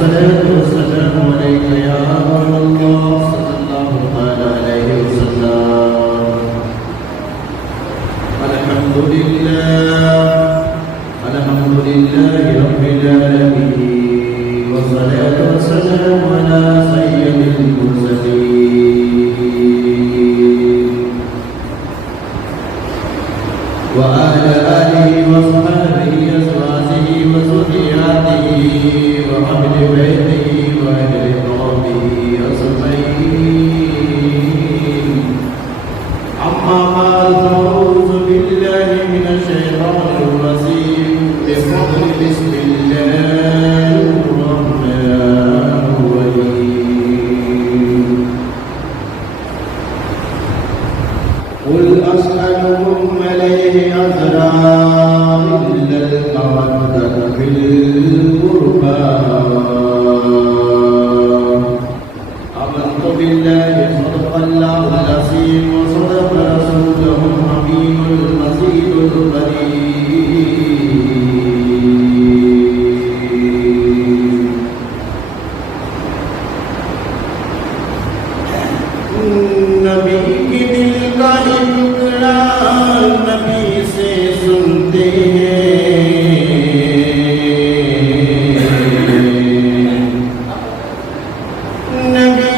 الصلاة والسلام عليك يا رسول الله صلى الله عليه وسلم. الحمد لله رب العالمين، والصلاة والسلام على سيد المرسلين وعلى آله وصحبه أزواجه وذرياته وأهل بيته وأهل قومه أجمعين. أما بعد، أعوذ بالله من الشيطان الرجيم. بفضل بسم الله الرحمن الرحيم. قل أسألكم عليه أجرا إلا المودة في القربى. آمنت بالله صدق الله العظيم وصدق رسوله النبي المجيد الكريم. نبی کی دل کا ٹکڑا نبی سے سنتے ہیں، نبی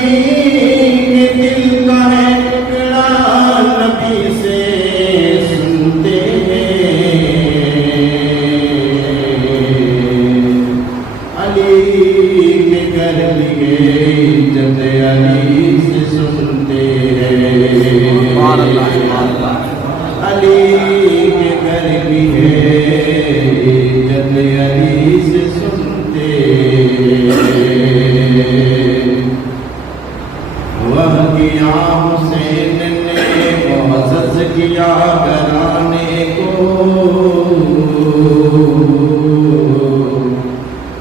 کے دل کا ہے ٹکڑا نبی سے سنتے ہیں، علی کے گھر لیے عزت علی سے سنتے ہیں، علی کے گھر بھی ہے عزت علی سے سنتے ہیں. وہ کیا حسین نے معزز کیا گھرانے کو،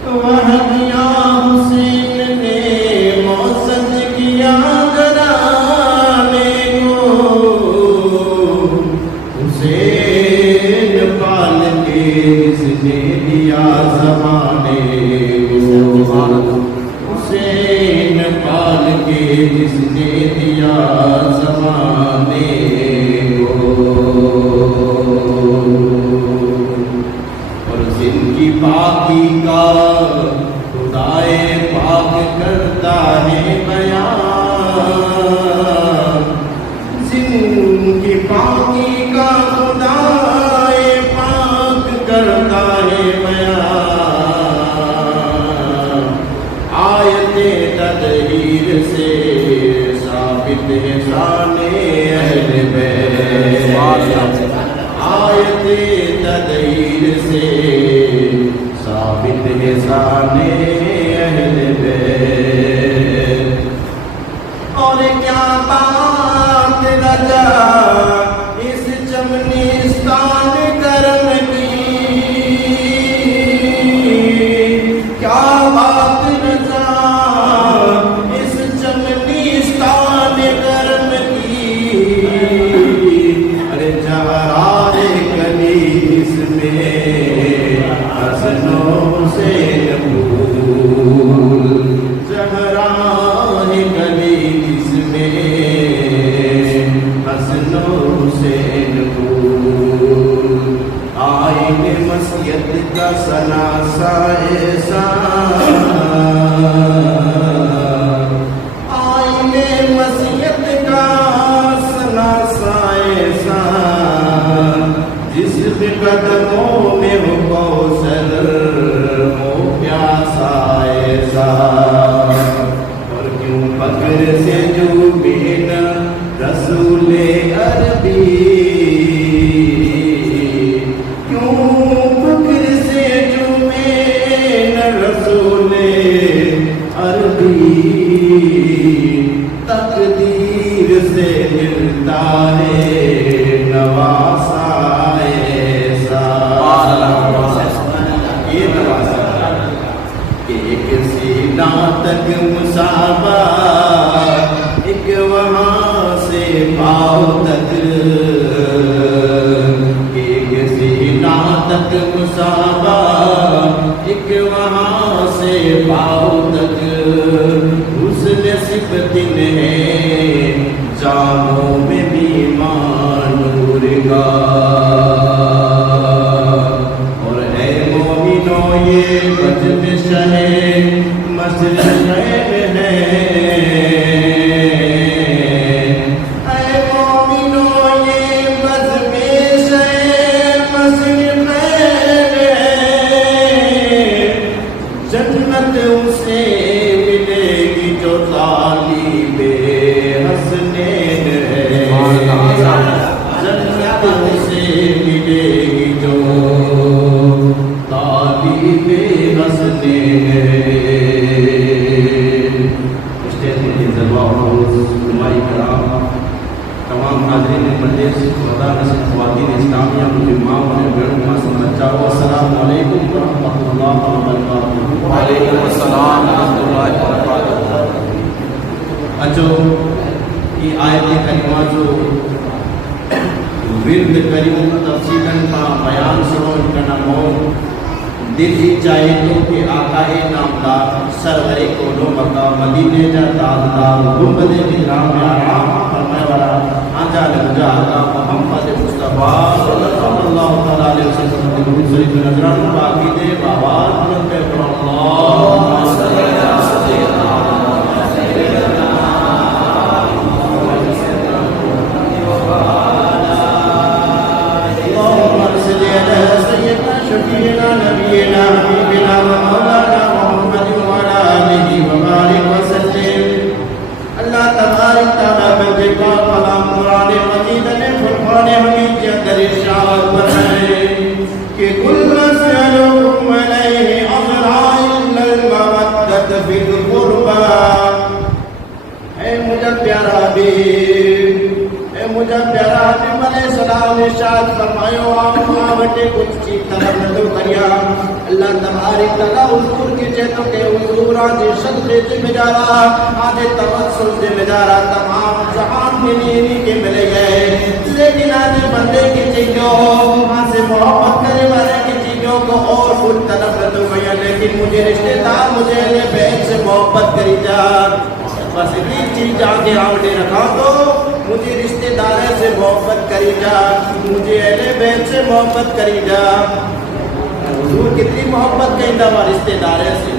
وہ کیا حسین نے معزز کیا گھرانے کو، حسین پال کے جس نے دیا زمانے کو، حسین پال کے جس نے دیا زمانے کو. اور جن کی پاکی کا خدائے پاک کرتا ہے بیان، جن کی پاکی کا خدائے پاک کرتا ہے بیان. آیت تطہیر سے ثابت ہے شان اہل بیت، آیت تطہیر سے ثابت ہے شان اہل بیت. اور کیا بات رجا اس چمنستان کرم کی، کیا بات رجا اس چمنستان کرم کی. ارے جہرار کلی اس میں حسنوں سے پھول، جہرار کلی اس میں حسنوں سے پھول. آئین مسیت کا سنا ایسا، آئین مسیت کا سنا ایسا، جس کے قدموں میں ہو کوثر ہو پیاسا ایسا. اور کیوں فخر سے جھومے نہ رسول عربی، کیوں فخر سے جھومے نہ رسول عربی. تقدیر سے ملتا ہے نواسا ایسا، یہ نواسا کہ ایک سینہ تک مسابہ، ایک وہاں سے پاؤ تک، ایک سینہ تک مسابہ، ایک وہاں سے پاؤ تک حسن صفت ہے جاموں میں بھی نور کا اور اے مومنو یہ بجد شہ مسجد خیر ہے اے مومنو یہ بجد شہ مسجد خیر ہے جنت اسے ملے گی جو طالب حسنین ہے جنت اسے ملے گی جو طالب حسنین ہے اسٹیج کے علماء کرام تمام حاضرین مجلس خدا نصیب خواتین اسلامیہ مجھے ماں اور بہنوں سے بچاؤ السلام علیکم ورحمۃ اللہ وبرکاتہ وعلیکم السلام ورحمۃ اللہ وبرکاتہ اچھو یہ آیت کریمہ جو ورد کریم تفصیلاً کا بیان سنو ان کا نمو دل ہی چاہے تو کہ آقا نامدار سرور کونو مکہ مدینے جا تاجدار گنبد احرام میں آرام فرمائے والا آنجا لگجا آقا محمد مصطفیٰ صلی اللہ علیہ وسلم کے درود شریف نظران باقی دے بابات بلند پہ اللہ صلی اللہ شفیعنا نبینا حبیبنا ومولانا محمد وعلى آلہ وبارک وسلم اللہ تبارک تعالیٰ بندے کا کلام قرآن مجید میں فرقان حمید کے اندر ارشاد فرمائے کہ کل مسئلکم علیہ اجرا الا المودۃ فی القربى اے مجھے پیارا حبیب اے مجھے پیارا حبیب علیہ السلام ارشاد فرمایا آوٹے کچھ چیز طلب نہ کریا اللہ تبارک تعالیٰ حضور کی چیتوں کے حضور آج صدقے سے مجارا آج توسل سے مجارا تمام جہان میں نیمی کے ملے گئے لیکن آج بندے کی چیزوں آج سے محبت کرے والے کی چیزوں کو اور خود طلب نہ کریا لیکن مجھے رشتہ دار مجھے اہل بیت سے محبت کری جا بس ایک چیز آگے آوٹے رکھا تو مجھے رشتہ داروں سے محبت کری جا مجھے اہل بیت سے محبت کری جا حضور کتنی محبت کہندا وا رشتہ داروں سے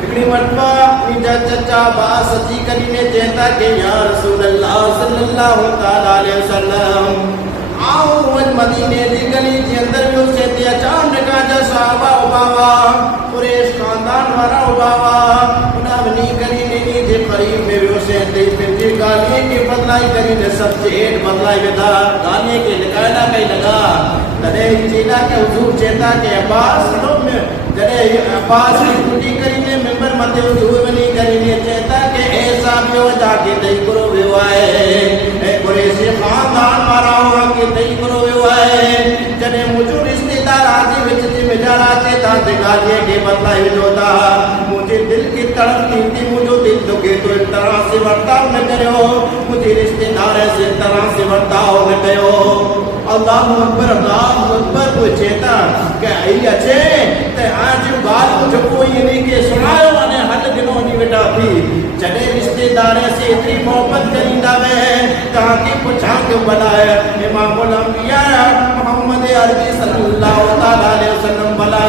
ہکڑی مرتبہ مجھا چچا با سچی کرینے چہتا کہ یا رسول اللہ صلی اللہ تعالی علیہ وسلم آؤ ون مدینے دی گلی کے اندر بھی اسے دیا اچانک جا صحابہ اباوا قریش خاندان والا اباوا انہوں گلی میں دے قریب میں بھی اسے دی پنجی گالیے کے بدلائی کرینے سب سے ایک بدلائی ودا گالیے کے لگائنا کئی لگا تدے چینا کے حضور چیتا کہ عباس سنو میں جڑے عباس کی پوٹی کرینے ممبر مدے حضور بنی کرینے چیتا کہ ایسا بھی ہو جا کے دئی کرو بھی ہوئے اے قریش خاندان مارا ہوا کہ دئی کرو بھی ہوئے جڑے مجھو رشتہ دار آجی وچتی مجارا چیتا دکھالیے کے بدلائی وجودا مجھے دل کی تڑپ نہیں تھی مجھو دل دکھے تو ایک طرح سے ورتاو نہ کرو مجھے رشتہ دار سے ایک طرح سے ورتاو نہ کرو اللہ اکبر کوئی چیتا کہ آئی اچھے تے آج بات کو جو کوئی نہیں کہ سنائے وانے حد دنوں نہیں بیٹا بھی چلے رشتہ دارے سے اتنی محبت کریندا میں کہاں کی پچھا کیوں بلائے امام الانبیاء محمد عربی صلی اللہ علیہ وسلم بلا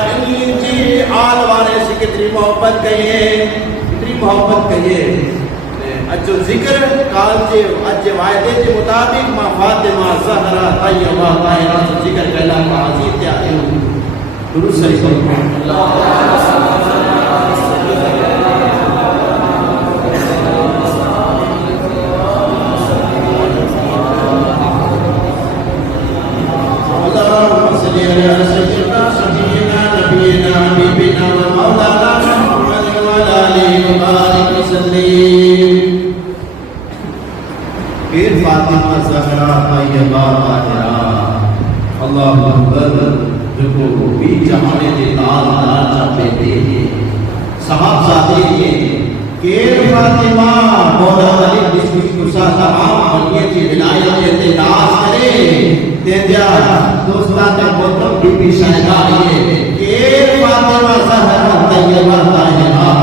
جی آل والے سے کتنی محبت کہیے کتنی محبت کہیے اچھو ذکر کال جے اج وعدے کے مطابق ماں فاطمہ زہرا طیبہ طاہرہ ذکر کلا عظیم کیا ہے درود شریف اللهم صل على سيدنا نبينا حبيبنا ومولانا محمد وعلى اله وبارك وسلم پھر فاطمہ زہرا طیبہ طاہرہ اللہ اکبر جو بھی جہانے دے تاجدار چاہتے تھے صاحب ساتھی یہ کہ فاطمہ مولا علی بسم کسا تمام بنیے کی ولایت اعتراض کرے تے دیا دوستان محترم بی بی شہزادی کہ فاطمہ زہرا طیبہ طاہرہ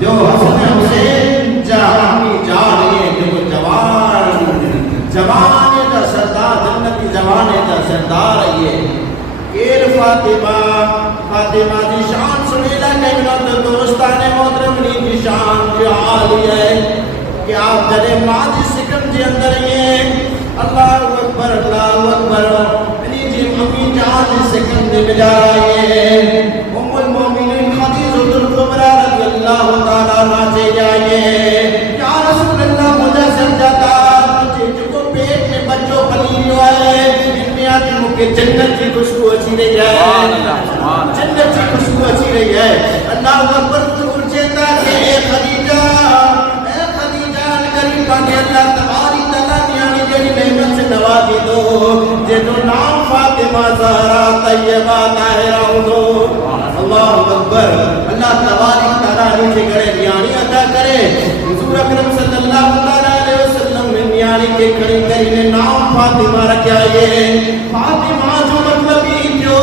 جو حسن حسین جہانی جانے جو جوان دا سردار جنتی جوانے دا سردار یہ فاطمہ دی شان سنیلا کہ دوستان محترم دی شان جو عالی ہے کہ آپ جڑے ماں دی سکم جے اندر یہ اللہ اکبر جی امی جان دی سکم دے بجایا یہ ام المومنین خدیجہ الکبریٰ رضی اللہ تعالیٰ عنہ سے جائے یا رسول اللہ مجھے سمجھاتا جو پیٹ میں بچوں پلی ہوا ہے ان میں آتی مکہ جنت کی خوشبو اچھی رہی ہے جنت کی خوشبو اچھی رہی ہے اللہ اکبر دور چیتا کہ اے خدیجہ کریم بانے اللہ تباری تعالیٰ نیانی جیڑی نعمت سے نوازی دو جے تو نام فاطمہ زہرا طیبہ طاہرہ ہوں دو اللہ اکبر اللہ تباری تعالیٰ نیچے گڑے نیانی عطا کرے حضور اکرم صلی اللہ علیہ وسلم میں نیانی کے کھڑی کرنے نام فاطمہ رکھا یہ فاطمہ جو مطلبی جو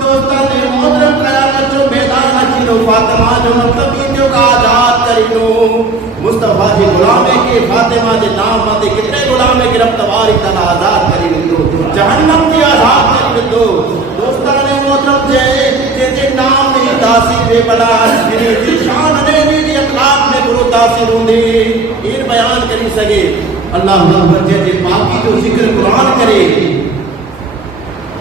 دوستان محترم قیامت جو میدان اچھنو فاطمہ جو مطلبی جو کا آزاد کرنو مصطفیٰ جی غلامے کے فاطمہ جی نام آتے کتنے غلامے کی رب تبارک تعالیٰ آزاد کری لندو جہنم کی آزاد کری لندو دوستان محترم جے نام نہیں تاثیر بے بلا جی شان نے بھی اخلاق میں گرو تاثیر ہوں دی یہ بیان کری سکے اللہ اکبر جے پاکی جو ذکر قرآن کرے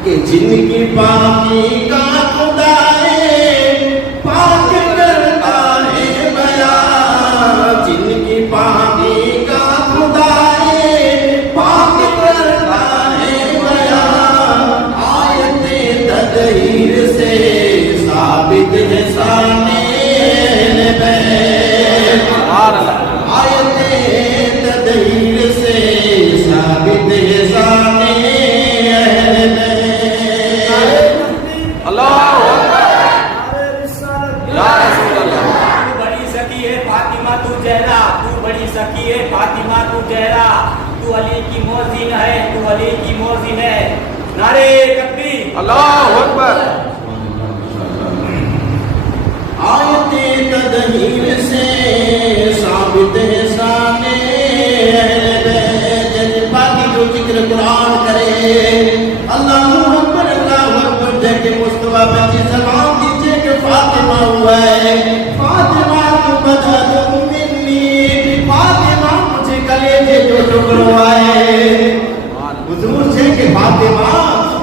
کہ جن کی پاکی کا خدا ہے پاک کرتا ہے بیان جن کی پاکی کا خدا ہے پاک کرتا ہے بیان آیت تطہیر سے ثابت ہے سانے آیت تطہیر سے ثابت ہے سانے سکی ہے فاطمہ تو زہرا تو علی کی موزین ہے تو علی کی موزین ہے نعرے تکبیر اللہ اکبر آیت تطہیر سے ثابت ہے سانے اہل بیت باقی جو ذکر قرآن کرے اللہ اکبر جے کہ مصطفیٰ پہ زبان دیجئے کہ فاطمہ ہوا ہے فاطمہ تو بدت فاطمہ مجھے کلیجے جو ٹکڑوں آئے حضور سے کہ فاطمہ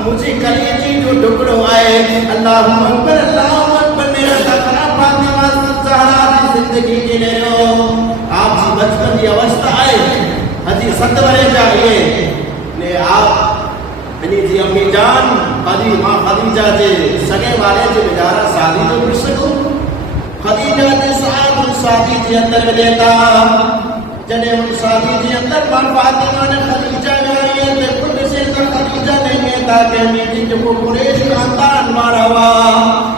مجھے کلیجے جو ٹکڑوں آئے اللہ اکبر میرا تقرا فاطمہ زہرا کی زندگی کے لے لو آپ سے بچپن کی اوستہ آئے حجی 7 برے جائیے نے آپ جی امی جان ماں خدیجہ جے سگے والے جے بجارہ شادی جو کر سکو خدیجہ جے صاحب شادی جے اندر میں لیتا جنے ان شادی جے اندر ماں فاطمہ نے خدیجہ جائیے تے خود سے خدیجہ نہیں ہے تاکہ میری جو قریش خاندان مارا ہوا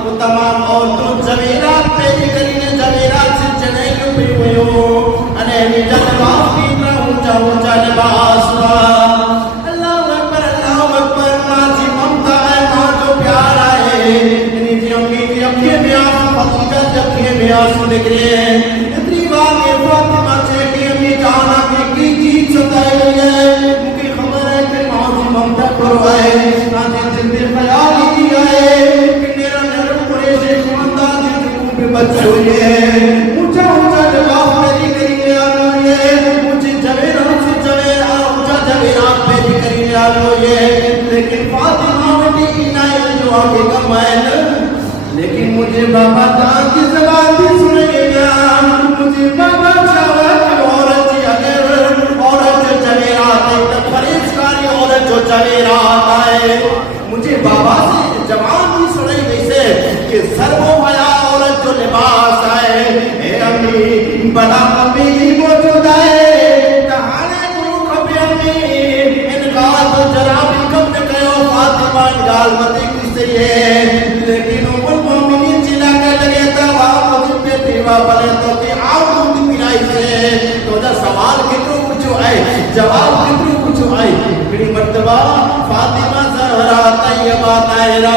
وہ تمام عورتوں زویرات پہ بھی کرنے زویرات سے جنہیں بھی ہوئے ہو انہیں جب باپ کی طرح اونچا لباس ہوا آنسو نکلے اتنی بات یہ فاطمہ سے کہ امی جانا کی چیز ستائی ہوئی ہے مجھے خبر ہے کہ ماضی ممتہ کروائے آنے دل میں خیال ہی آئے کہ میرا نرم قریش خاندان کے دکھوں پہ بچ ہوئی ہے اونچا جواب میری کرینے آنو یہ مجھے جویران سے جویران اونچا جویران پہ بھی کرینے آنو یہ لیکن فاطمہ میں بھی نائل جو آگے کمائن لیکن مجھے بابا جان کی زبان بھی سنے گا مجھے بابا شاوت عورت جی اگر عورت جو جویرات ہے پریشکاری عورت جو جویرات آئے مجھے بابا سے جوان بھی سنے گئی سے کہ سر و حیا عورت جو لباس آئے اے امی بڑا امی موجود آئے کہانے کو کبھی امی انگال تو جنابی کم نے کہو فاطمہ انگال مطی کس سے یہ لیکن بنے تو کہ آؤں دی ملائی سے تو جا سوال کتنو کچھو آئے جواب کتنو کچھو آئے پھر مرتبہ فاطمہ زہرا طیبہ طاہرہ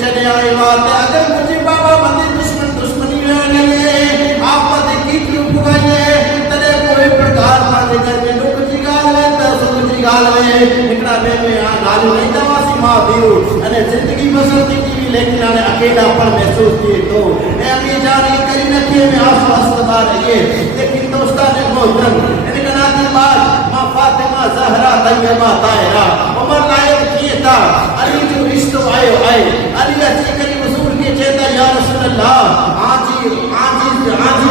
چلے آئے بات اگر مجھے بابا بندے دشمنی لگے آپ کی کیوں بھگائیے تلے کوئی پرکار پانے کرنے لوگ جی گال ہے ترسل جی گال ہے نکڑا بے میں گالو نہیں دواسی ماں دیو انہیں زندگی بسر کی لیکن انہیں اکیلا پر محسوس کیے تو اے امی جانی کری نکیے میں آسو استبار رہیے لیکن دوستان محترم انہیں کناتی بات ماں فاطمہ زہرہ طیبہ طاہرہ عمر لائق کیے تھا علی جو رشتہ آئے علی اچھی کری حضور کے چیتا یا رسول اللہ آجی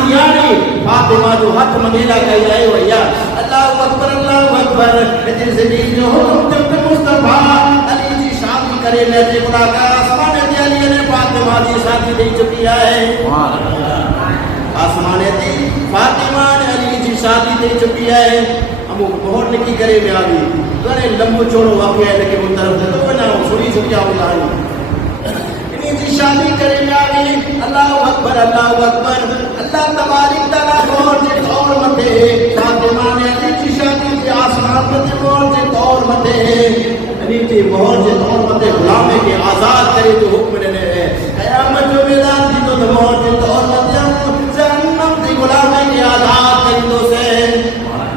یعنی فاطمہ جو ہاتھ مدینہ کہی آئے ویا اللہ اکبر لیکن زمین جو حکم جب مصطفیٰ علی جی شادی کرے میں جی خدا کا آسمان دی علی نے فاطمہ جی شادی دے چکی ہے آسمان دی فاطمہ نے علی جی شادی دے چکی ہے ہم بہت نکی کرے میں آگی گھنے لمبو چوڑو واقعہ ہے لیکن ان طرف سے تو بنا سوری چکی آؤں آئی جی شادی کرے میں آگی اللہ اکبر اللہ تبارک تعالیٰ دور جے دور مدے فاطمہ نے علی جی شادی کی آسمان مدے دور جے دور مدے علی جی بہت جے دور مدے غلامے کے آزاد کرے جو حکم نے قیامت جو میدان دی تو بہت جے دور مدے جہنم دی غلامے کے آزاد کرے تو سے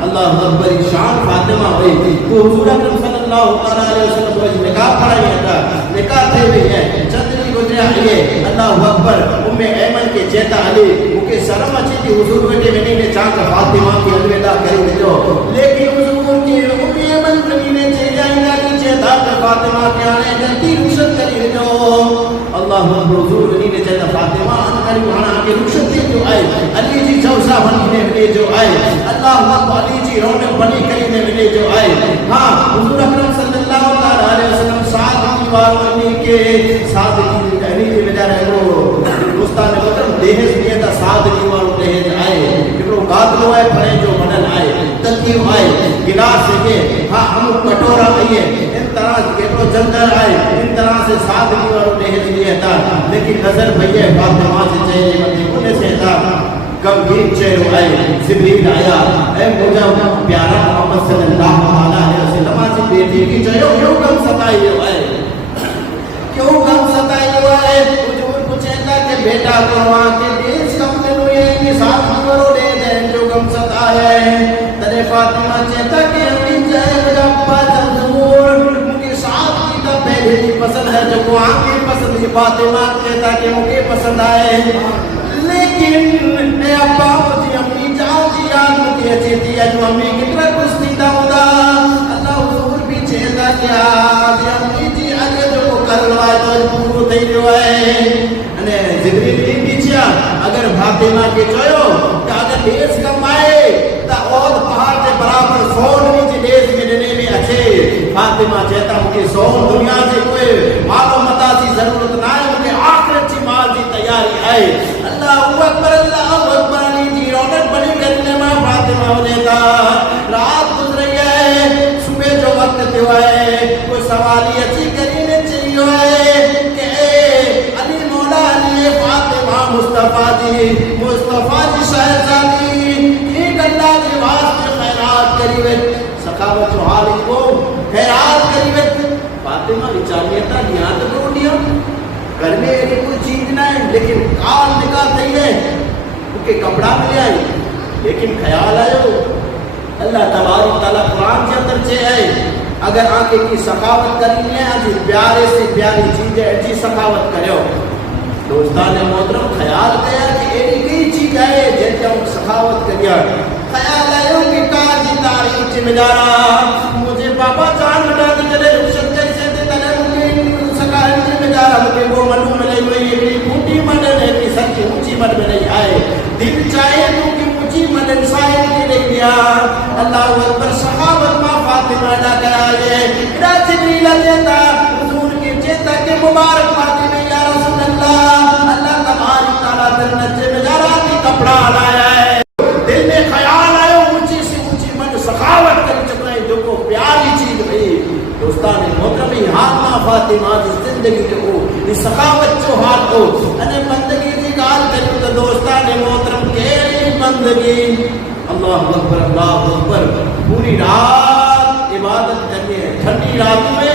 اللہ اکبر شان فاطمہ ہوئی تو حضور اکرم صلی اللہ علیہ وسلم کو نکاح پڑھائی ہے نکاح تھے بھی ہے چندری گزرے آئیے اللہ اکبر ایمن کے چیتا علی مکہ شرم اچھی تھی حضور بیٹے میں نے چاہ کر فاطمہ کی الوداع کری دیجو لیکن حضور کی ایمن کمی نے چیتا کی چیتا کر فاطمہ کے آنے جلدی رخصت کری دیجو اللہ اکبر حضور نے چیتا فاطمہ انکری وہاں آگے رخصت دی جو آئے علی جی جوزہ بنی نے ملے جو آئے اللہ اکبر علی جی رونق بنی کری نے ملے جو آئے ہاں حضور اکرم صلی اللہ علیہ وسلم ساتھ کی بارونی کے ساتھ کی علی جی بجا رہے ہو دوستان مطلب دیہز دیئے تا ساتھ کی بارو دیہز آئے کبھرو قاتلو آئے پڑے جو منن آئے تکیو آئے گلاس سے ہاں ہم کٹورا آئیے ان طرح کبھرو جندر آئے ان طرح سے ساتھ کی بارو دیہز دیئے تا لیکن نظر بھئیے فاطمہ سے چاہیے مطلب کنے سے تا گمگیر چہرو آئے جبریل آیا اے مجھا پیارا محمد صلی اللہ علیہ وسلم سے بیٹی کی چاہیے کیوں غم ستائی ہو آئے کیوں غم ستائی ہو آئے حضور پوچھتا کہ بیٹا قرآن کے دیس کم دنو یہ کہ ساتھ کرو لے دیں جو غم ستایا ہے ترے فاطمہ چہتا کہ امین جائے مجھا پاتا حضور مجھے ساتھ کی تا پہلے ہی پسند ہے جو قرآن کی پسند ہے فاطمہ چہتا کہ مجھے پسند آئے لیکن اے ابا مجھے اپنی جان جی یاد مجھے اچھی تھی جو امی کتنا کچھ دیتا ہوگا اللہ حضور بھی چہتا کہ آج امی جی آگے جو کر لوائے تو پورو تھی جو ہے جبریل بھی پیچھا اگر فاطمہ کے چوئو کہ اگر دیس کم آئے تا اور پہاڑ کے برابر سون بھی جی دیس میں دینے میں اچھے فاطمہ چہتا مجھے سون دنیا سے کوئی مالو متا سی ضرورت نہ ہے مجھے آخرت چی مال جی تیاری ہے اللہ اکبر علی جی رونق بنی کرنے میں فاطمہ ہو دیتا رات گزری ہے صبح جو وقت دیو ہے کوئی سوالی اچھی کرینے چاہیے ہے کہ علی مولا علی فاطمہ مصطفیٰ جی شہزادی ایک اللہ کی واسطے خیرات کریوے سخاوت جو حالی کو خیرات کریوے فاطمہ وچالیتا یہاں تک روٹیاں گھر میں ایک کوئی چیز نہ ہے لیکن کال نکاح تھی ہے کیونکہ کپڑا ملے آئی لیکن خیال آئے اللہ تبارک تعالیٰ قرآن کے اندر چھے ہے اگر آنکھ کی سخاوت کرنی ہے آج پیارے سے پیاری چیزیں ایسی سخاوت کرے ہو دوستان محترم خیال کیا کہ ایک کئی چیز ہے جیسے ہم سخاوت کریا خیال آئے ہو کہ کاجی تاریخ چھ مجارا مجھے بابا جان بڑا دی چلے رخصت کیسے دے تلے مجھے سکاہت چھ مجارا مجھے وہ منو ملے ہوئی ایک پھوٹی مدن ہے کہ سچ اونچی مد میں نہیں آئے دل چاہے تو کہ اونچی مدن سائن کے لے گیا اللہ اکبر سخاوت ماں فاطمہ نہ کرائے میرا جبریل دیتا حضور کے چیتا کے مبارک فاطمہ یا رسول اللہ اللہ تبارک تعالیٰ دل نجے مجارا کی کپڑا لایا ہے دل میں خیال آئے اونچی سے اونچی من سخاوت کر چکنے جو کو پیاری چیز بھئی دوستان محترمی ہاتھ فاطمہ کی زندگی کے ہو اس سخاوت جو ہاتھ ہو انہیں بندگی کی کال کریں تو دوستان محترم کیلی بندگی اللہ اکبر پوری رات عبادت کرنی ہے ٹھنڈی راتوں میں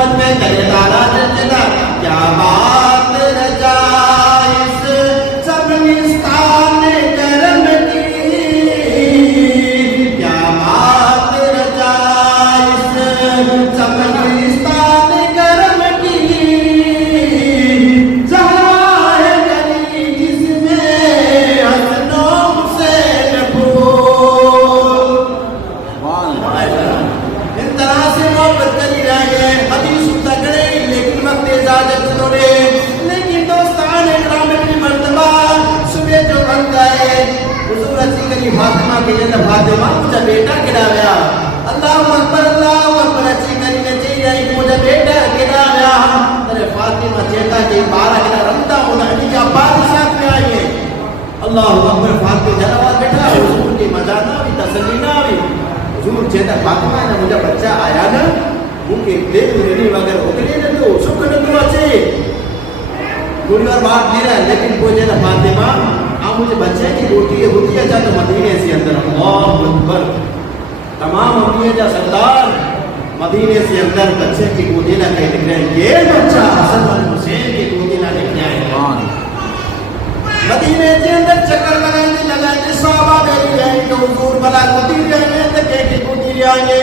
محبت میں کرے تارا جدا کیا بات رجائش سبنستان کرم کی کیا بات رجائش سبنستان کرم کی جہاں ہے گلی جس میں حسنوں سے پھول ان طرح سے محبت کری رہے ہیں حدیث تکڑے لیکن وقت اجازت توڑے لیکن دوستان اکرام کی مرتبہ صبح جو بن گئے حضور اچھی کری فاطمہ کے جنہ فاطمہ مجھے بیٹا گرا گیا اللہ اکبر اچھی کری میں چاہیے رہی مجھے بیٹا گرا گیا ارے فاطمہ چیتا کہ بارہ گرا رمتا ہونا نہیں کہ عباس ساتھ میں آئیے اللہ اکبر فاطمہ جنوہ بیٹھا حضور کی مجانا بھی تسلی نہ بھی حضور چیتا فاطمہ نے مجھے بچہ آیا نا ممکن دل میری وگر اگلے نہ تو شکر نہ تو اچھے کوئی اور بات نہیں رہا لیکن کوئی چیتا فاطمہ آپ مجھے بچے کی روٹی ہوتی ہے جا تو مدینے سے اندر اللہ اکبر تمام انبیاء جا سردار مدینے سے اندر بچے کی گودی نہ کہیں لکھ رہے ہیں یہ بچہ حسن بن حسین کی گودی نہ لکھ رہے ہیں مدینے کے اندر چکر لگائیں صحابہ بیری جائیں کہ حضور بلا گودی رہے ہیں تو کہہ گودی رہے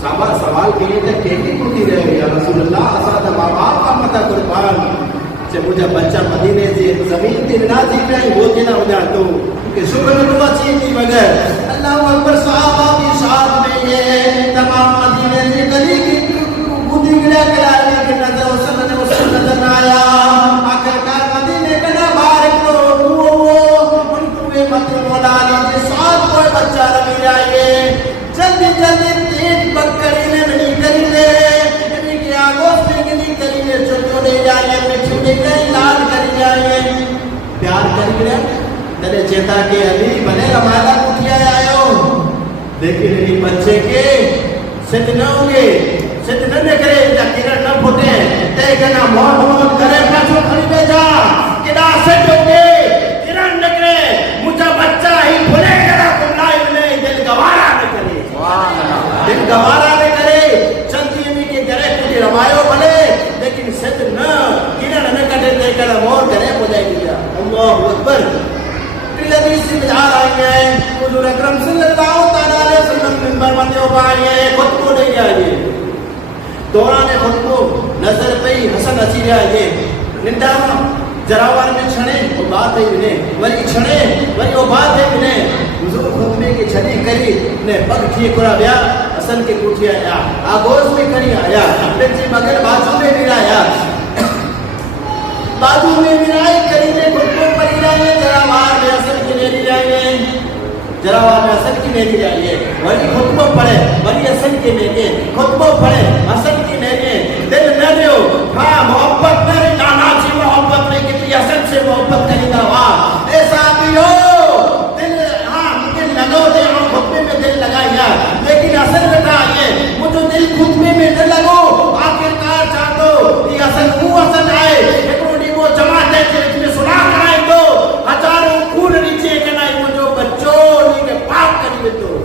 صحابہ سوال کیے تھے کہہ گودی رہے یا رسول اللہ اساد بابا کا متا قربان جب مجھے بچہ مدینے سے زمین کے نہ جیت رہے ہیں وہ دینا ہو جائے تو کہ شکر دعا چیز کی بغیر اللہ اکبر صحابہ کی ساتھ میں یہ تمام مدینے سے گلی کی گودی گرا کرائے کہ نظر اس نظر نہ آیا آخر کار مدینے کا نہ بارک لو ان کو مت مولا لیجیے ساتھ کوئی بچہ نہ ملائے جلدی جلدی تین بکری نے نہیں کری لے یعنی کہ آگوش میں نہیں کری لے چھوٹو نہیں جائے مٹھو نہیں کری لال کری جائے پیار کری لے تلے چیتا کہ علی بنے رمالا کٹھیا آئے ہو لیکن انہی بچے کے ست نہ ہوں گے ست نہ نکرے جا کرن نہ پھوٹے تے کنا موت کرے پاچھو کھڑی بے جا کنا ست ہوں گے کرن نکرے مجھا بچہ ہی بھولے گا تم لائی انہیں دل گوارا نہ کرے دل گوارا نہ کرے چلتی ہمیں کے گرے کچھ رمائیو بھلے لیکن ست نہ کرن نہ کٹے تے کنا موت کرے بھولے گیا اللہ اکبر حدیث سے بجا رہے ہیں حضور اکرم صلی اللہ علیہ وسلم منبر بندے ہو پائیے خود کو نہیں جائیے دوران خود کو نظر پہ حسن اچھی جائیے ننداما جراوار میں چھنے وہ بات ہے انہیں ولی چھنے ولی وہ بات ہے انہیں حضور خطبے کی چھنی کری نے پگ ٹھیک کرا بیا حسن کے کوٹھی آیا آگوش میں کھڑی آیا اپنے جی مگر بازو میں بھی آیا بازو میں ملائی کری نے خود کو پڑی جائیے جراوار میں حسن کی میری جائیے جراوار میں حسن کی میری جائیے ولی خطبہ پڑھے ولی حسن کی میری خطبہ پڑھے حسن کی میری دل نہ دیو ہاں محبت نہ جانا چی محبت نہیں کتنی حسن سے محبت کریں گا وہاں ایسا بھی ہو دل ہاں دل لگو دے ہم خطبے میں دل لگائیا لیکن حسن بتا آئیے مجھے دل خطبے میں نہ لگو آخر کار چاہتو یہ حسن وہ حسن آئے وہ جماعت ہے جس میں سنا کرائیں تو ہزاروں خون نیچے کنائی وہ جو بچوں نے پاک کری تو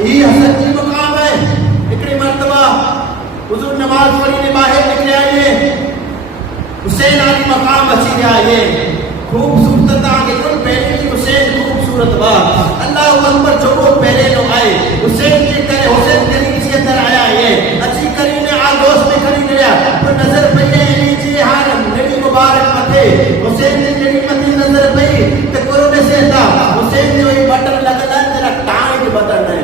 یہ حسن کی مقام ہے اکڑی مرتبہ حضور نماز پڑھی نے باہر نکلے آئیے حسین آلی مقام بچی گیا آئیے خوبصورت آگے کن پہلے کی حسین خوبصورت با اللہ اکبر جو وہ پہلے لو آئے حسین کے کرے حسین کریم سے اندر آیا آئیے اچھی کریم نے آگوش میں کھڑی گیا تو نظر پہلے نیچے حالم نبی مبارک متے حسین نے جڑی متی نظر پہی تو کرونے سے تھا حسین نے وہی بٹن لگا تیرا ٹائٹ بٹن ہے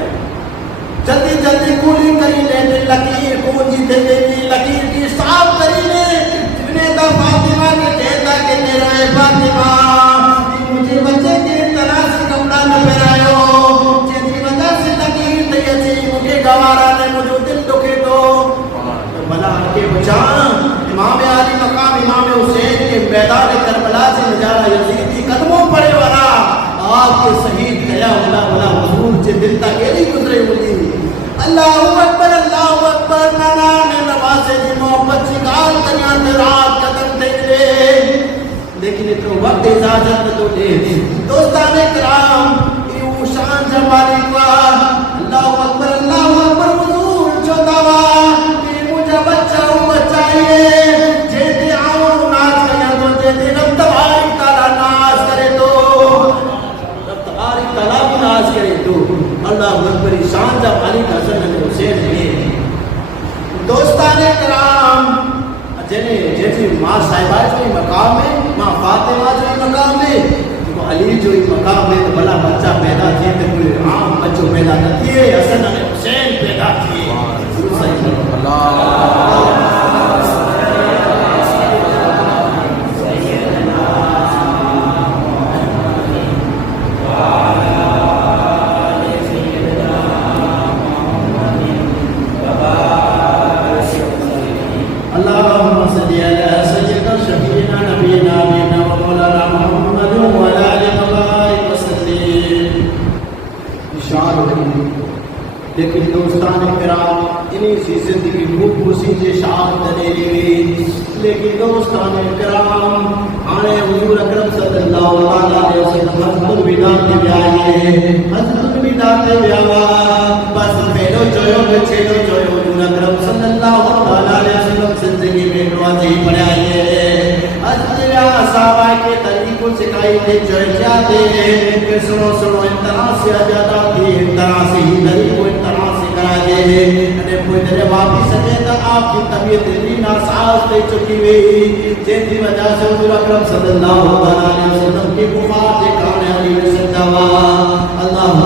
جلدی جلدی کولی کری لے دل لکیر کونجی دل لکیر کی صاف کری لے جبنے دا فاطمہ کے کہتا کہ تیرا ہے فاطمہ مجھے بچے کے طرح سے کپڑا نہ پہنائیو جیسی وجہ سے لکیر تھی اچھی مجھے گوارا نے مجھے دل دکھے تو بلا کے بچان امام علی مقام امام حسین کے میدان کربلا سے نجارہ یزیدی قدموں پڑے والا آپ کے شہید گیا بلا حضور سے دل تک یہ نہیں گزرے ہوئی اللہ اکبر نانا نے نماز دی محبت شکار تنیا رات قدم دے لیکن اتنا وقت اجازت تو دے دوستان کرام یہ شان جمالی کو اللہ اکبر حضور جو اللہ اکبر شان جب علی حسن حسین نے دوستان کرام جیسے ماں صاحبہ جو مقام ہے ماں فاطمہ جو مقام ہے تو علی جو مقام ہے تو بڑا بچہ پیدا تھے تو کوئی عام بچوں پیدا نہ تھے حسن حسین پیدا تھے لیکن دوستان کرام انہی سی زندگی بھوک خوشی کے شان دلیلی ہوئی لیکن دوستان کرام آنے حضور اکرم صلی اللہ علیہ وسلم حضرت بیداتے بیائیے حضرت بیداتے بیاوا بس پھیلو چوئیو بچھیلو چوئیو حضور اکرم صلی اللہ علیہ وسلم زندگی میں نوازی پڑھائیے حضرت بیاوا صحابہ کے طریقوں سکھائی تھے چوئے جاتے کہ سنو سنو انتنا سے آجادا تھی انتنا سے ہی طریقوں انتنا سے کرا جائے انہیں کوئی درے واپس سکے تا آپ کی طبیعت دلی ناساز دے چکی ہوئی جیتی وجہ سے حضور اکرم صلی اللہ علیہ وسلم کی وفات کانے علی نے سجاوا اللہ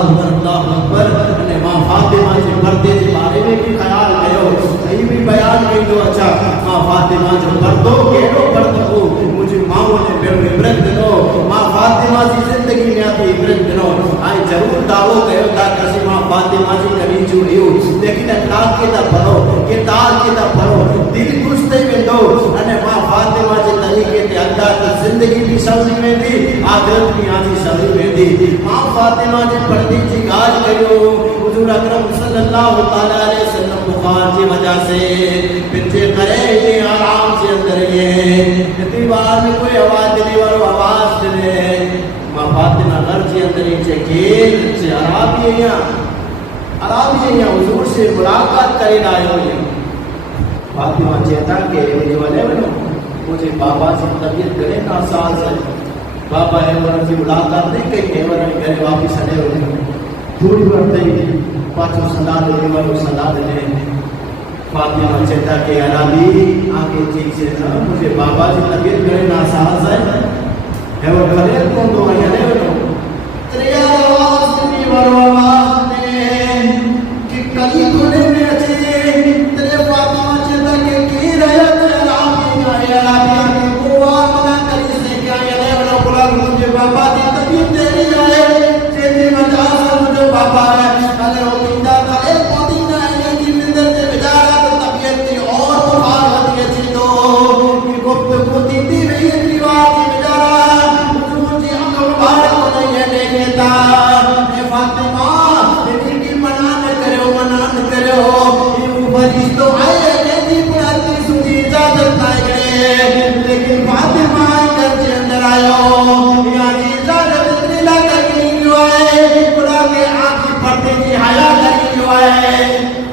اکبر انہیں ماں فاطمہ سے پردے کے بارے میں بھی خیال کرو صحیح بھی بیان کی تو اچھا ماں فاطمہ جو پردو کیڑو پردو مجھے ماں نے میرے عبرت دنو ماں فاطمہ کی زندگی میں آتی عبرت دنو آئی ضرور دعوو کہو تا کسی ماں فاطمہ کی کبھی چوڑی ہو لیکن اخلاق کے دا پڑھو کتاب کے دا پڑھو دل گھستے میں دو انہیں ماں فاطمہ کے طریقے تے اللہ کی زندگی بھی سوزی میں دی آخرت بھی آتی سوزی میں دی ماں فاطمہ نے پردی کی گاج کرو حضور اکرم صلی اللہ علیہ وسلم بخار کی وجہ سے بچے کرے آرام سے اندر یہ دیوار میں کوئی آواز دلی والو آواز دلے ماں فاطمہ گھر کے اندر ہی چکیل سے عرابی ہے یہاں حضور سے ملاقات کرے لائے ہوئے فاطمہ چیتا کہ مجھے والے بنو مجھے بابا سے طبیعت کرے ناساز ہے بابا ہے ورن سے ملاقات نہیں کہیں ہے ورن گھر واپس آنے ہوئے تھوڑی بڑھتے ہی پاچھو صدا دے والو صدا دے فاطمہ چیتا کہ عرابی آگے چیز سے تھا مجھے بابا سے طبیعت کرے ناساز ہے وہ خلیر کون دو آیا لے بنو تریا آواز دنی والو آواز دے کہ کلی کھنے میں اچھے ترے فاطمہ چیتا کہ کی رہا ترے عرابی قوار منا کلی سے کیا یا لے بنو بلا مجھے بابا دی طبیعت تیری آئے چیتی مجھا سا مجھے بابا ہے کلے ہو پیدا کلے پوٹی نہ ہے کی مندر سے بجارا تو طبیعت تی اور بخار ہوتی ہے چی دو کہ گفت پوٹی تی رہی دیوار تی بجارا مجھے ہم مبارک کو نہیں ہے لے گیتا اے فاطمہ دل کی منع نہ کرو یہ مفرش تو آئے کہتی پڑھاتی سنی اجازت آئے گئے لیکن فاطمہ گھر کے اندر آئے یعنی اجازت اتنی لگا کہ جو آئے خدا کے آنکھ پردے کی حیا کری جو آئے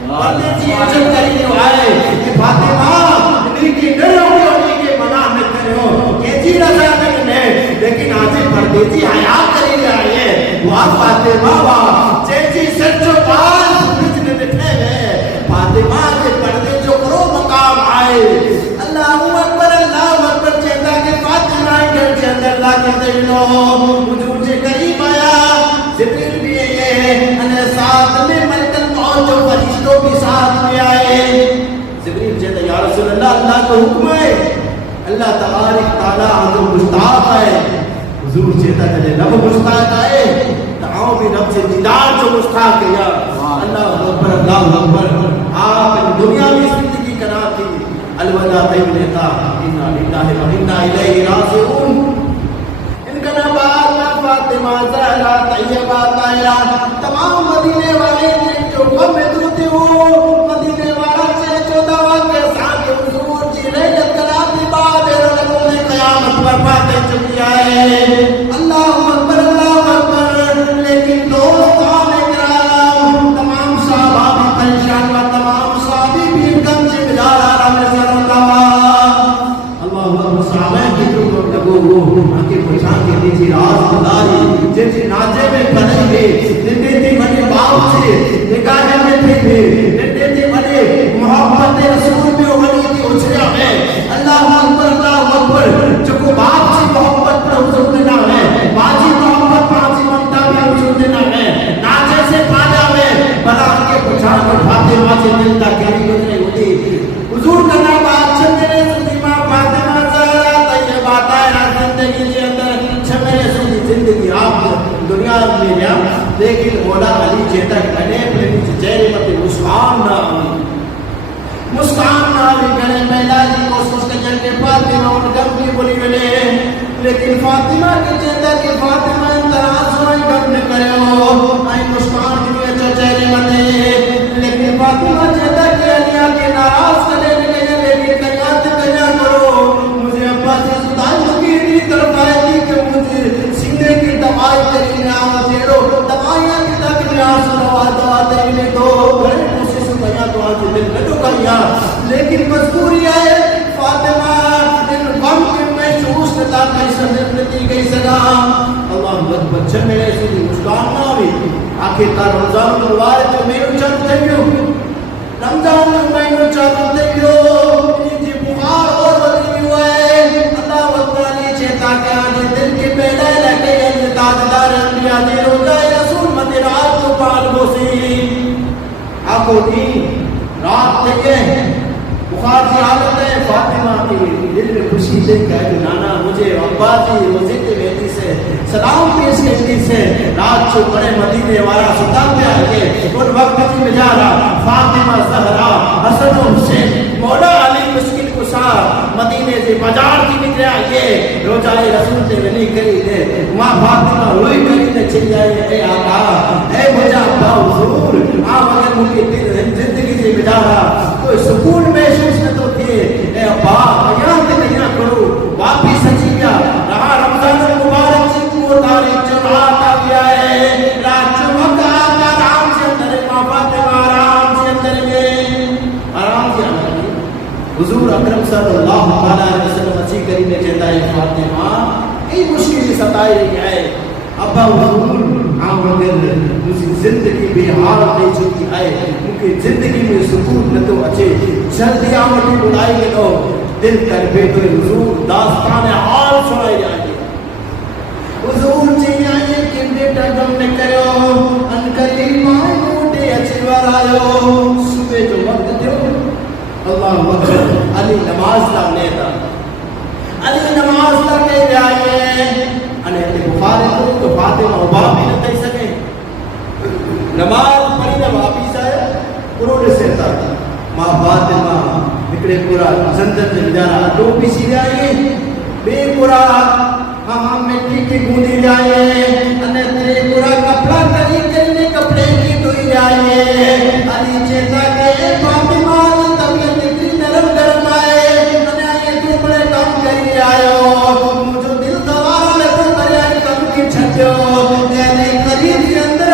پردے کی عزت کری جو آئے کہ فاطمہ دل کی ڈرو کے منع نہ کرو کیسی رضا کرنے لیکن آج پردے کی حیا کری آئے وہ فاطمہ واہ جیسی سچو پاس بجنے بٹھے گئے فاطمہ کے پردے جو کرو مقام آئے اللہ اکبر چیتا کہ فاطمہ گھر کے اندر لا کے دیکھو حضور سے قریب آیا جبریل بھی ہے انہیں ساتھ میں ملکل پہنچو فرشتوں بھی ساتھ میں آئے جبریل چیتا یا رسول اللہ کو حکم ہے اللہ تبارک تعالیٰ حضور مشتاق ہے حضور چیتا کہ رب مشتاق آئے دعاؤں بھی رب سے دیدار جو مشتاق کیا اللہ اکبر آپ دنیا میں زندگی کنا تھی الوداع طیب لیتا انا للہ و انا الیہ راجعون ان کا نبات فاطمہ زہرا طیبہ طاہرہ تمام مدینے والے جو غم میں دوتے ہو مدینے والا سے جو دعویٰ کے ساتھ حضور جی لیلت کلاتی بعد رنگوں میں قیامت پر باتیں چکی آئے اللہ اکبر لیکن دوستان اکرام نگاہیں میں تھے نڈے تھے بڑے محبت رسول میں ولی کی اچھڑا ہے اللہ اکبر چکو باپ سے محبت پر حضور دینا ہے باجی محبت پانچی ممتا میں حضور دینا ہے ناچے سے پاجا میں بنا کے پچھان پر فاطمہ سے ملتا کیری گزرے ہوتی حضور کا نام آج میرے سلیمہ فاطمہ زہرا طیبہ طاہرہ زندگی کے اندر چھمیرے سلی زندگی آپ دنیا میں گیا لیکن مولا علی جیتا کنے پریمی چہرے مطلب مسکان نہ بھی کرے میلا جی کوشش کرنے کے فاطمہ ان گم کی بولی ملے لیکن فاطمہ کے چہتا کہ فاطمہ انتراز سنائی گم نہ کرے ہو آئی مسکان کی اچھا چہرے مطلب لیکن فاطمہ چہتا کہ علیا کے ناراض کرے لگے لیکن قیات قیا کرو مجھے ابا سے سدائی لگی دی طرف آئے تھی کہ مجھے سینے کی دوائی کری نام جیڑو دوائیاں کی تک نیاز سنوا دوا دینے دو بڑے کوشش قیا تو آج دل لڈو قیا لیکن مذکوری آئے فاطمہ دن غم کے میں شوش نتا کئی صدر نتی گئی صدا اللہ اکبر چھمے سیدھی مسکان نہ بھی آخر کار رمضان مبارک جو میرے چند تھیو رمضان مہینوں چند تھیو جی بخار اور بدلی ہوئے اللہ اکبر علی چیتا کہ آج دل کے پہلے لگے تاجدار انبیاء جی روزہ رسول مت رات کو پال بوسی آنکھوں دی رات تھے بخار کی حالت ہے فاطمہ کی دل میں خوشی سے کہہ نانا مجھے ابا جی روزے کے بیٹی سے سلام پیش کرتی سے رات کو بڑے مدینے والا سلطان پہ آئے ان وقت کی مجارہ فاطمہ زہرا حسن و حسین مولا علی مشکل کشا مدینے سے بازار کی نکلے آئیے روزائے رسول سے بنی کری دے وہاں فاطمہ ہوئی کری دے چل جائے اے آقا اے مجھا ابا حضور آپ اگر مجھے زندگی سے بجارہ کوئی سکون محسوس نہ تو تھے اے ابا یہاں کے نہیں کرو واپی سچی گیا رہا رمضان مبارک سے کو تاریخ جماعت آ گیا ہے رات چمک آتا آرام سے اندر ماں فاطمہ آرام سے اندر گئے آرام سے اندر گئے حضور اکرم صلی اللہ علیہ وسلم اچھی کرینے چہتا ہے فاطمہ کئی مشکل ستائی رہی ہے ابا حضور مگر مجھے زندگی بے حال دے چکی ہے کیونکہ زندگی میں سکون نہ تو اچھے جلدی آمدی بڑھائی گے تو دل کر بے تو حضور داستان حال سنائی جائے گی حضور چاہیے آئیے کہ بیٹا گم نے کرو ان قریب آئے موٹے اچھے بار آئے صبح جو وقت دیو اللہ اکبر علی نماز لا لیتا علی نماز لا کے آئیے انہیں بخاری تو فاطمہ و باپ بھی نہ کہہ سکے نماز پڑھی نہ واپس آئے انہوں نے سہتا ماں فاطمہ نکڑے پورا زندر سے بجارہ دو پیسی جائیے بے پورا ہم مٹی کی گوندی جائیے انہیں تیرے پورا کپڑا کری کرنے کپڑے کی دوئی جائیے علی چیتا کہ فاطمہ طبیعت اتنی نرم گرم آئے انہیں آئیے تو بڑے کام کری آئے مجھے دل دوارا لگو کرے کم کی چھجو میرے قریب کے اندر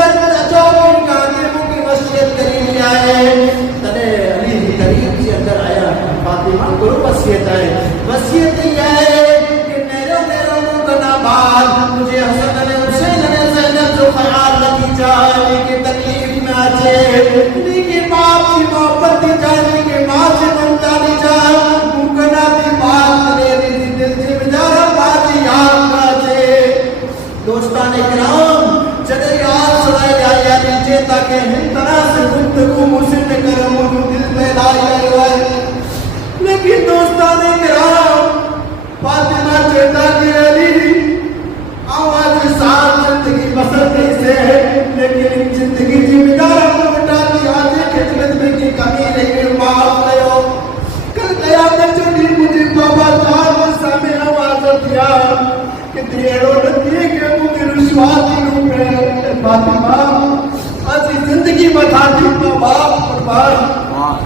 چوکن کا نیموں کی وصیت کری آئے تنے علی قریب کے اندر آیا فاطمہ کو وصیت ہے وصیت یہ ہے کہ میرے مکنا بعد مجھے حسن علیہ حسین علیہ زینب جو خیال رکھی جائے کہ تکلیف میں آجے لیکن باپ کی محبت دی جائے کہ ماں سے ممتا دی جائے مکنا بھی بات میرے دل سے بجارہ باجی یاد آجے دوستان اکرام چلے یاد سنائے جائے علی چیتا کہ ہم طرح سے گفتگو مسلم کرم مجھو دل میں لائی ہوئے لیکن دوستان اکرام فاطمہ چیتا کہ علی آواز ساتھ زندگی بسر کیسے ہے لیکن زندگی جی مدارہ کو بٹا دی آجے خدمت میں کی کمی لیکن معاف لے ہو کل قیامت چلی مجھے بابا چار ورسہ میں آواز دیا کہ دیرو نتی کہ مجھے رشواتی روپ ہے فاطمہ آجی زندگی بتا دی باپ قربان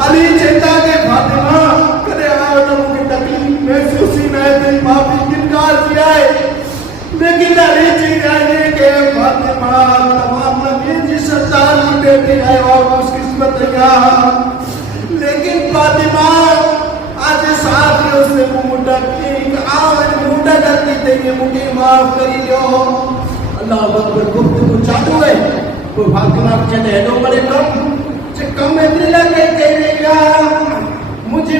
علی چیتا کہ فاطمہ کرے آئے تو مجھے تکلیف محسوسی میں تیری باپی کنکار کیا ہے لیکن علی چیتا کہ فاطمہ تمام نبی جی سرطان کی بیٹی ہے اور اس قسمت کیا لیکن فاطمہ آج ساتھ اس سے موٹا کی آمد موٹا کرتی تھی کہ مجھے معاف کری جو اللہ اکبر گفتگو چاہو ہے وہ فاطمہ کو چاہتے ہیلو بڑے کم اتنی لگے کہنے گیا مجھے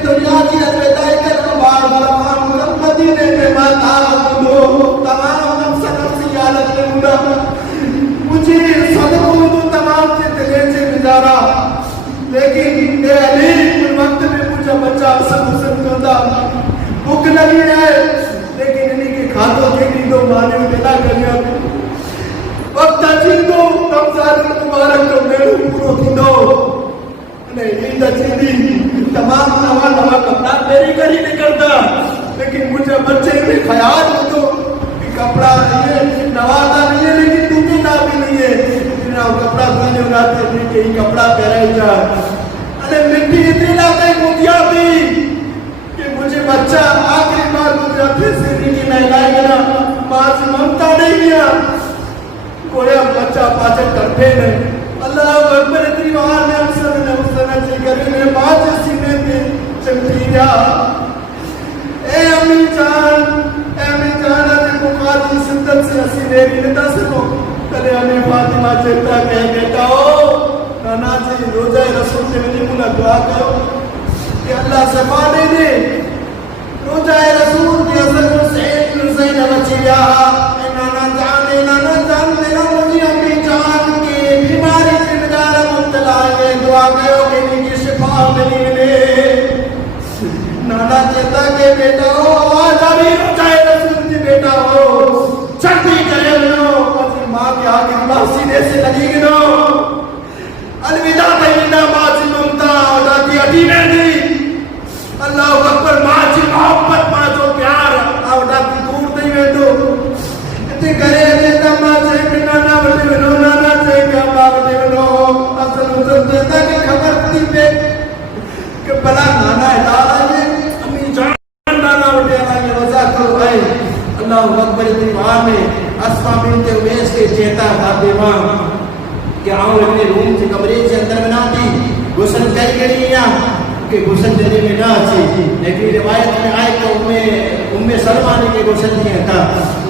تو یاد ہی ادویدائی کر تو بار بار مدینے میں ماتا دو تمام نفس یادت میں ہونا مجھے صدقوں تو تمام سے دلے سے گزارا لیکن اے علی اس وقت میں مجھے بچہ سب کرتا بھوک لگی ہے لیکن انہیں کے کھاتوں کے نیندوں مانے میں دلا کریا وقت چین دو رمضان مبارک کو میرے پورو کی دو نہیں نیند چیندی تمام نوا کپڑا میری گھر ہی نکلتا لیکن مجھے بچے میں خیال ہو تو کپڑا یہ نوازا نہیں ہے لیکن تمہیں نہ بھی نہیں ہے اتنا کپڑا کوئی نہیں اگاتے نہیں کہ یہ کپڑا پہنا ہی جا ارے مٹی اتنی لاتے موتیا بھی کہ مجھے بچہ آخری بار مجھے اپنے سری کی نہلائے گا ماں سے ممتا نہیں گیا کوئی اب بچہ پاچک کرتے نہیں اللہ اکبر اتنی وہاں نے اکثر نے حسنہ چی کری میرے ماں سے سینے پہ چمٹی گیا اے امی جان اپنے بخاری سندر سے اسی میری نتا سکو تلے ہمیں فاطمہ چلتا کہہ بیٹا ہو نانا جی روزہ رسول سے مجھے ملا دعا کرو کہ اللہ صفا دے دے روزہ رسول کے اثر حسین بچیا اے نانا جان میرا مجھے امی جان کے بیماری سے بجارہ مبتلا ہے دعا کرو کہ ان کی شفا ملے نانا چیتا کہ بیٹا ہو آواز ابھی روزہ رسول کی بیٹا ہو چٹی کرے لو اپنی ماں کے آگے اللہ سینے سے لگی گنو الوداع تینا ماں سے ممتا اڈاتی اٹھی میں دی اللہ اکبر ماں سے محبت ماں جو پیار اڈاتی دور نہیں میں دو اتنے کرے دیتا ماں سے کہ نانا بڑے بنو نانا سے کہ ماں بڑے بنو اصل حضرت دیتا کہ خبر تھی پہ کہ بلا نانا ادارہ ہے امی جان نانا بڑے آگے روزہ کرو آئے اللہ اکبر اتنی وہاں میں اسفا بنت اویس کے چیتا فاطمہ کہ آؤں اپنے روم سے کمرے سے اندر بنا دی غسل کر گئی کہ غسل دینے میں نہ اچھی لیکن روایت میں آئے کہ ام سلمہ نے کہ غسل دیا تھا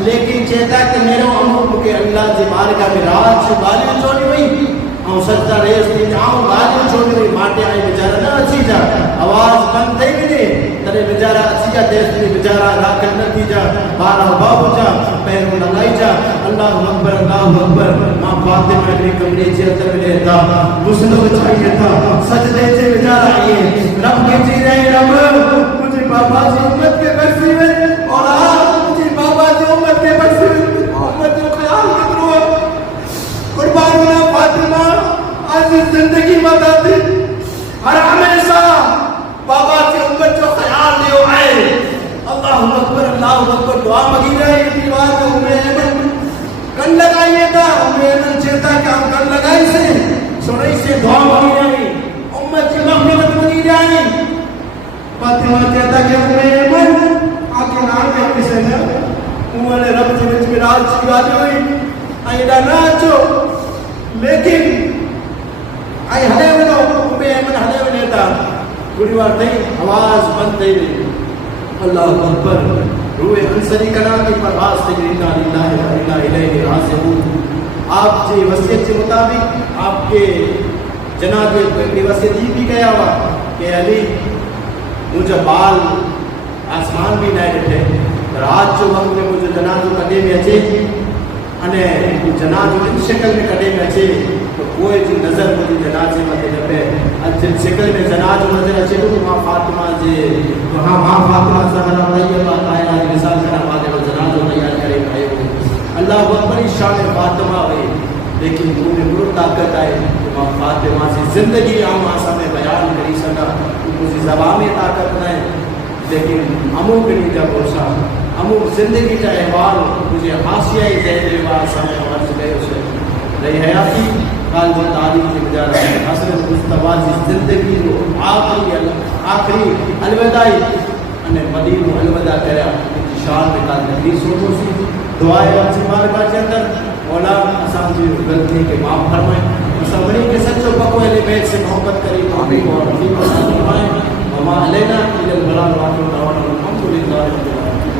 لیکن چیتا کہ میرا امور کہ اللہ سے بارکہ میں رات سے گالیاں چھوڑی ہوئی اور سجدہ ریس دی جاؤں گالیاں چھوڑی ہوئی ماٹے آئی بیچارہ نہ اچھی جا آواز بند تھی بھی نہیں ترے بیچارہ اچھی جا دیس میں بیچارہ راکت نہ کی جا بارہ باہو جا پیروں لگائی جا اللہ اکبر ماں فاطمہ نے کمرے سے اندر میں رہتا غسل بچائیے تھا سجدے سے بیچارہ آئیے رب کے جی رہے رب مجھے بابا سے امت کے برسی میں اور آپ مجھے بابا سے امت کے برسی میں امت جو خیال کترو قربان ہونا فاطمہ آج زندگی بتاتی ہر ہمیشہ بابا سے امت جو خیال لیو آئے اللہ اکبر دعا مگی رہے دیوار کو ہمیں کن لگائیے تھا ہمیں چیتا کہ ہم کن لگائی سے سنائی سے دعا مگی رہے امت کی مغفرت مگی رہے فاطمہ کہتا کہ ہمیں آنکھیں نام کے اپنی سے انہوں نے رب سے میں راج کی گالی ہوئی آئیڈا نہ اچھو لیکن آئی ہلے ونو ہمیں ایمن ہلے ونے تھا گوڑی وار تھی آواز بند تھی اللہ اکبر روح انسری کنا کی پرواز تھی انا للہ و انا الیہ راجعون آپ کی وصیت کے مطابق آپ کے جناب کی وصیت یہ بھی گیا ہوا کہ علی مجھے بال آسمان بھی نہ ڈٹھے رات جو وقت میں مجھے جنازو کڈے میں اچے انے جنازو ان شکل میں کڈے میں اچے تو کوئی جی نظر مجھے جنازے میں نہ پے جن شکل میں جنازو نظر اچے تو ماں فاطمہ جی وہاں ماں فاطمہ زہرا طیبہ طاہرہ کی مثال کرا بعد میں جنازو تیار کرے بھائی اللہ اکبر شان فاطمہ ہوئی لیکن وہ میں بڑی طاقت آئے کہ ماں فاطمہ سے زندگی عام آسا میں بیان کری سکا مجھے زبان میں طاقت نہ ہے لیکن امو کے لیے جب ہوشا امو زندگی کا احوال مجھے حاشیہ زہر وار سامنے ورس گئے اسے رہی حیاتی قال و تعلیم کی بجارہ حسن مصطفیٰ کی زندگی کو آخری الوداعی انہیں مدین و الوداع کریا شان میں کال نبی سوچو سی دعائے واچی بارکہ کے اندر مولا اسان جی غلطی کے معاف فرمائیں سبری کے سچو پکو اہل بیت سے محبت کری